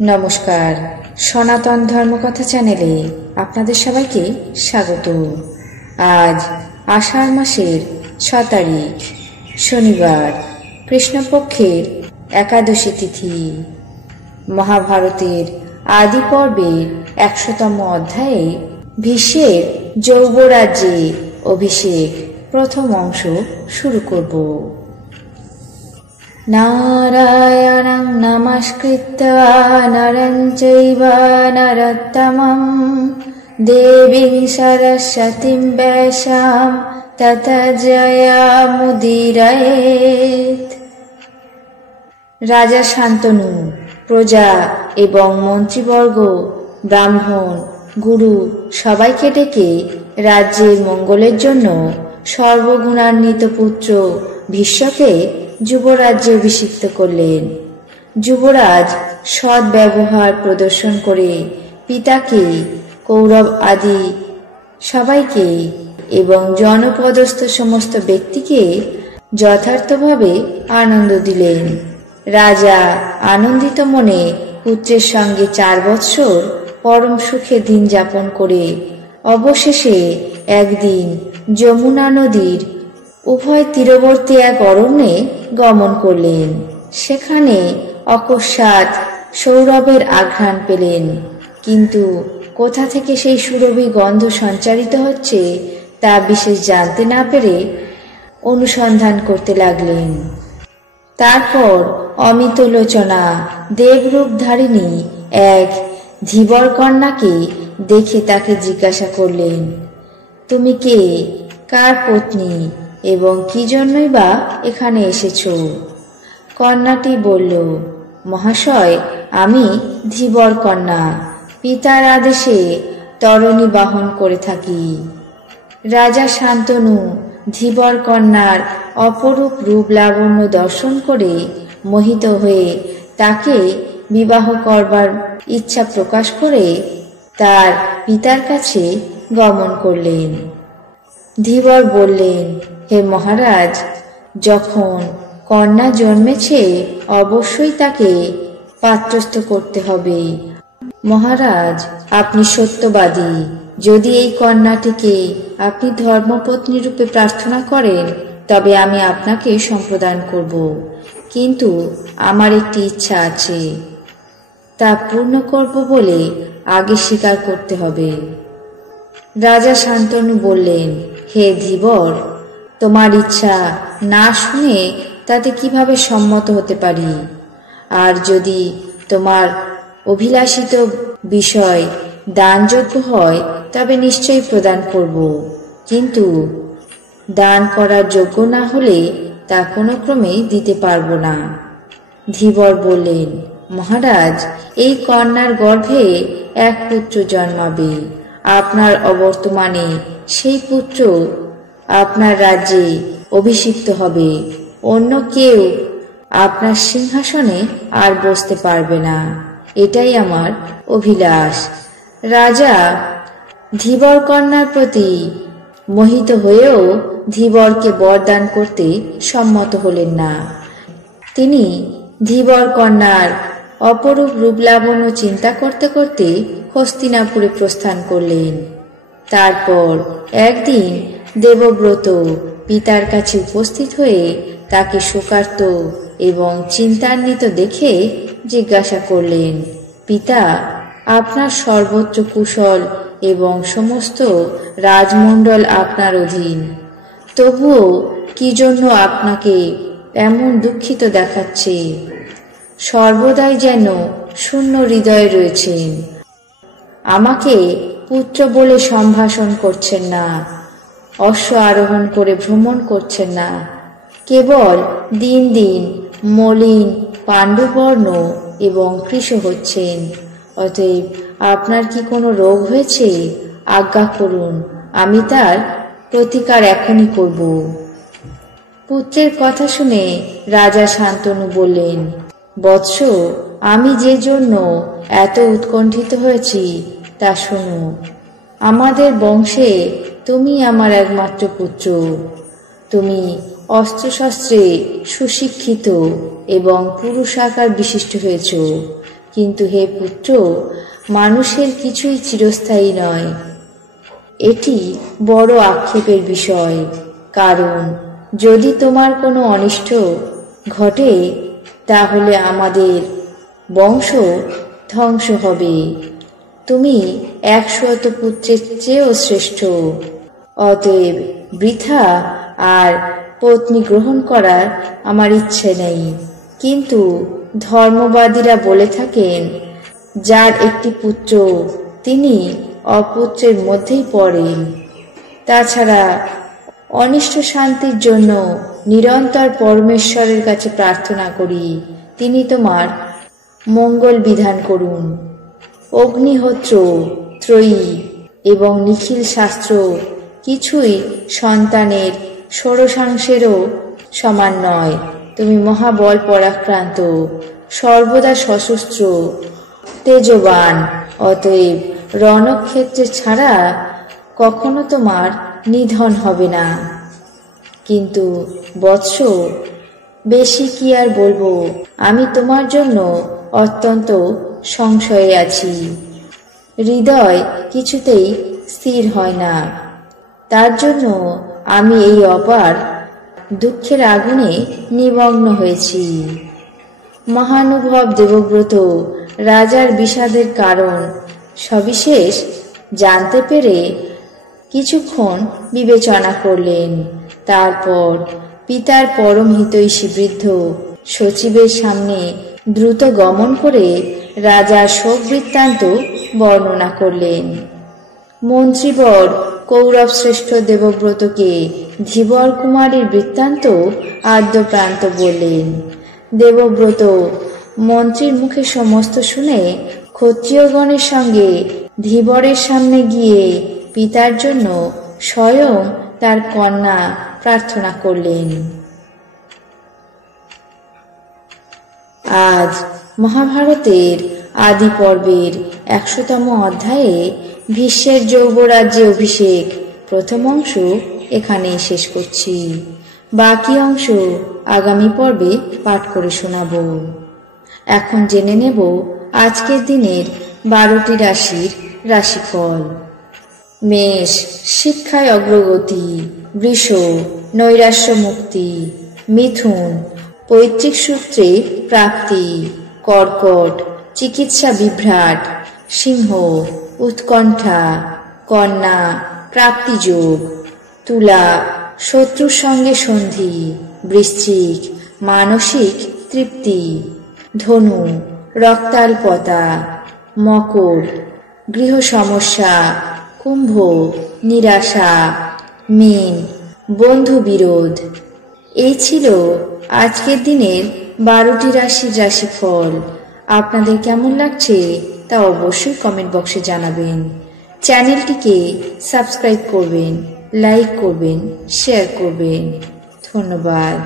নমস্কার, সনাতন ধর্মকথা চ্যানেলে আপনাদের সবাইকে স্বাগত। আজ আষাঢ় মাসের 6 তারিখ শনিবার, কৃষ্ণপক্ষের একাদশী তিথি। মহাভারতের আদি পর্বের 100তম অধ্যায়ে ভীষ্মের যৌবরাজ্যে অভিষেক প্রথম অংশ শুরু করব। নারায়ণং নমস্কৃত্য নরং চৈব নরোত্তমং দেবীং সরস্বতীং ব্যাসাম ততো জয়মুদীরয়েৎ। রাজা শান্তনু প্রজা এবং মন্ত্রীবর্গ, ব্রাহ্মণ, গুরু সবাইকে ডেকে রাজ্যের মঙ্গলের জন্য সর্বগুণান্বিত পুত্র ভীষ্মকে যুবরাজ্যে অভিষিক্ত করলেন। যুবরাজ সৎ ব্যবহার প্রদর্শন করে পিতাকে, কৌরব আদি সবাইকে এবং জনপদস্থ সমস্ত ব্যক্তিকে যথার্থভাবে আনন্দ দিলেন। রাজা আনন্দিত মনে পুত্রের সঙ্গে 4 বৎসর পরম সুখে দিন যাপন করে অবশেষে একদিন যমুনা নদীর উভয় তীরবর্তী এক অরণ্যে গমন করলেন। সেখানে অকস্মাৎ সৌরভের আঘ্রাণ পেলেন, কিন্তু কোথা থেকে সেই সুরভি গন্ধ সঞ্চারিত হচ্ছে তা বিশেষ জানতে না পেরে অনুসন্ধান করতে লাগলেন। তারপর অমিত লোচনা দেবরূপধারিণী এক ধীবর কন্যাকে দেখে তাকে জিজ্ঞাসা করলেন, তুমি কে, কার পত্নী এবং কি জন্যই বা এখানে এসেছ? কন্যাটি বলল, মহাশয়, আমি ধীবর কন্যা, পিতার আদেশে তরণী বাহন করে থাকি। রাজা শান্তনু ধীবর কন্যার অপরূপ রূপ লাবণ্য দর্শন করে মোহিত হয়ে তাকে বিবাহ করবার ইচ্ছা প্রকাশ করে তার পিতার কাছে গমন করলেন। ধীবর বললেন, হে মহারাজ, যখন কন্যা জন্মেছে অবশ্যই তাকে পাত্রস্থ করতে হবে। মহারাজ, আপনি সত্যবাদী, যদি এই কন্যাটিকে আপনি ধর্মপত্নী রূপে প্রার্থনা করেন তবে আমি আপনাকে সম্প্রদান করব, কিন্তু আমার একটি ইচ্ছা আছে, তা পূর্ণ করব বলে আগে স্বীকার করতে হবে। রাজা শান্তনু বললেন, হে ধীবর, তোমার ইচ্ছা না শুনে তাতে কিভাবে সম্মত হতে পারি? আর যদি তোমার অভিলাষিত বিষয় দানযোগ্য হয় তবে নিশ্চয়ই প্রদান করব, কিন্তু দান করার যোগ্য না হলে তা কোনো ক্রমে দিতে পারব না। ধীবর বললেন, মহারাজ, এই কন্যার গর্ভে এক পুত্র জন্মাবে। আপনার অবর্তমানে সেই পুত্র আপনার রাজ্যে অভিষিক্ত হবে। অন্য কেউ আপনার সিংহাসনে আর বসতে পারবে না। এটাই আমার অভিলাষ। রাজা ধীবর কন্যার প্রতি মোহিত হয়েও ধীবরকে বরদান করতে সম্মত হলেন না। তিনি ধীবর কন্যার অপরূপ রূপলাবণ্য চিন্তা করতে করতে হস্তিনাপুরে প্রস্থান করলেন। তারপর একদিন দেবব্রত পিতার কাছে উপস্থিত হয়ে তাকে শোকার্ত এবং চিন্তান্বিত দেখে জিজ্ঞাসা করলেন, পিতা, আপনার সর্বোচ্চ কুশল এবং সমস্ত রাজমণ্ডল আপনার অধীন, তবুও কি জন্য আপনাকে এমন দুঃখিত দেখাচ্ছে? সর্বদাই যেন শূন্য হৃদয়ে রয়েছেন। আমাকে পুত্র বলে সম্ভাষণ করছেন না, অশ্ব আরোহণ করে ভ্রমণ করছেন না, কেবল দিন দিন মলিন পাণ্ডুবর্ণ এবং কৃশ হচ্ছেন। অতএব আপনার কি কোনো রোগ হয়েছে? আজ্ঞা করুন, আমি তার প্রতিকার এখনই করব। পুত্রের কথা শুনে রাজা শান্তনু বললেন, বৎস, আমি যে জন্য এত উৎকণ্ঠিত হয়েছি তা শোনো। আমাদের বংশে তুমি আমার একমাত্র পুত্র। তুমি অস্ত্রশস্ত্রে সুশিক্ষিত এবং পুরুষাকার বিশিষ্ট হয়েছ, কিন্তু হে পুত্র, মানুষের কিছুই চিরস্থায়ী নয়। এটি বড় আক্ষেপের বিষয়, কারণ যদি তোমার কোনো অনিষ্ট ঘটে তাহলে আমাদের বংশ ধ্বংস হবে। তুমি 100 পুত্রের চেয়েও শ্রেষ্ঠ, অতএব বৃথা আর পত্নী গ্রহণ করার আমার ইচ্ছে নেই। কিন্তু ধর্মবাদীরা বলে থাকেন, যার একটি পুত্র তিনি অপুত্রের মধ্যেই পড়েন। তাছাড়া অনিষ্ট শান্তির জন্য নিরন্তর পরমেশ্বরের কাছে প্রার্থনা করি, তিনি তোমার মঙ্গল বিধান করুন। অগ্নিহোত্র, ত্রয়ী এবং নিখিল শাস্ত্র কিছুই সন্তানের ষোড়শাংশেরও সমান নয়। তুমি মহাবল পরাক্রান্ত, সর্বদা সশস্ত্র, তেজবান, অতএব রণক্ষেত্রে ছাড়া কখনো তোমার নিধন হবে না। কিন্তু বৎস, বেশি কি আর বলবো, আমি তোমার জন্য অত্যন্ত সংশয়ে আছি। হৃদয় কিছুতেই স্থির হয় না, তার জন্য আমি এই অপার দুঃখের আগুনে নিমগ্ন হয়েছি। মহানুভব দেবব্রত রাজার বিষাদের কারণ সবিশেষ জানতে পেরে কিছুক্ষণ বিবেচনা করলেন। তারপর পিতার পরম হিতৈষী বৃদ্ধ সচিবের সামনে দ্রুত গমন করে রাজার শোক বৃত্তান্ত বর্ণনা করলেন। মন্ত্রীবর কৌরব শ্রেষ্ঠ দেবব্রতকে ধীবর কুমারীর বৃত্তান্ত আদ্যপ্রান্ত বললেন। দেবব্রত মন্ত্রীর মুখে সমস্ত শুনে ক্ষত্রিয়গণের সঙ্গে ধীবরের সামনে গিয়ে পিতার জন্য স্বয়ং তার কন্যা প্রার্থনা করলেন। আজ মহাভারতের আদি পর্বের 100তম অধ্যায়ে ভীষ্মের যৌবরাজ্যে অভিষেক প্রথম অংশ এখানে শেষ করছি। বাকি অংশ আগামী পর্বে পাঠ করে শোনাব। এখন জেনে নেব আজকের দিনের 12টি রাশির রাশিফল। মেষ, শিক্ষায় অগ্রগতি। বৃষ, নৈরাশ্য মুক্তি। মিথুন, পৈতৃক সূত্রে প্রাপ্তি। কর্কট, চিকিৎসা বিভ্রাট। সিংহ, উৎকণ্ঠা। কন্যা, প্রাপ্তিযোগ। তুলা, শত্রুর সঙ্গে সন্ধি। বৃশ্চিক, মানসিক তৃপ্তি। ধনু, রক্তাল্পতা। মকর, গৃহ সমস্যা। কুম্ভ, নিরাশা। মীন, বন্ধু বিরোধ। এই ছিল আজকের দিনের 12টি রাশির রাশিফল। আপনাদের কেমন লাগছে তা অবশ্যই কমেন্ট বক্সে জানাবেন। চ্যানেলটিকে সাবস্ক্রাইব করবেন, লাইক করবেন, শেয়ার করবেন। ধন্যবাদ।